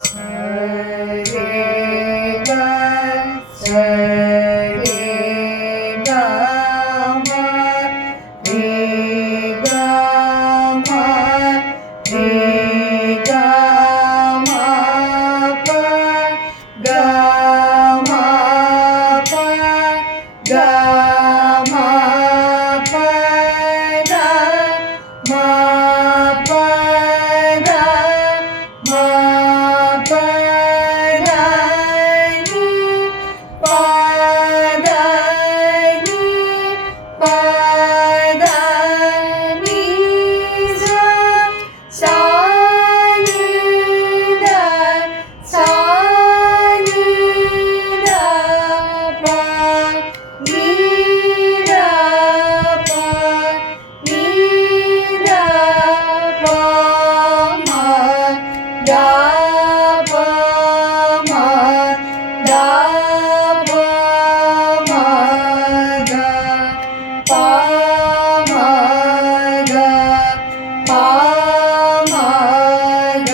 रे ग रे ग म रे ग म रे ग म प ग म प ग म प द म प द म प द नि प द नि प द नि सा नि द सा नि द प नि द प नि द प म द प म द प म ग प म ग प म ग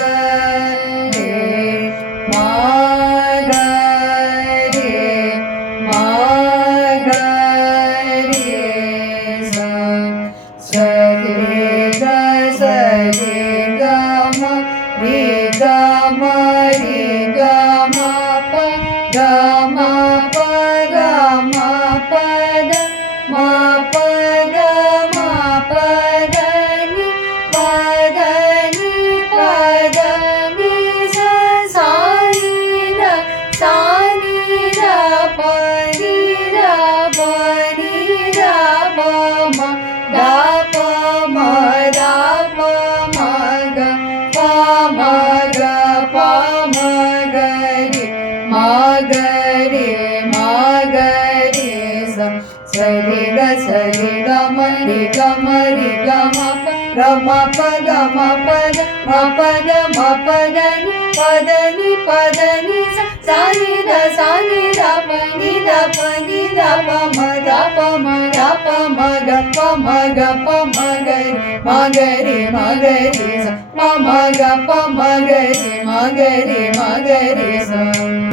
रे म ग रे म ग रे स रे ग ग म रे ग म रे ग म प ग म प ग म प द म प ग म प द नि प द नि प द नि सा नि द सा नि द प नि द प नि द प म द प म द प म ग प म ग प म ग रे म ग रे म ग रे रे ग ग म रे ग म रे ग म प ग म प ग म प द म प द म प द नि प द नि प द नि सा नि द प नि द प नि द प म द प म द प म ग प म ग प म ग रे म ग रे म ग रे प म ग प म ग रे म ग रे म ग रे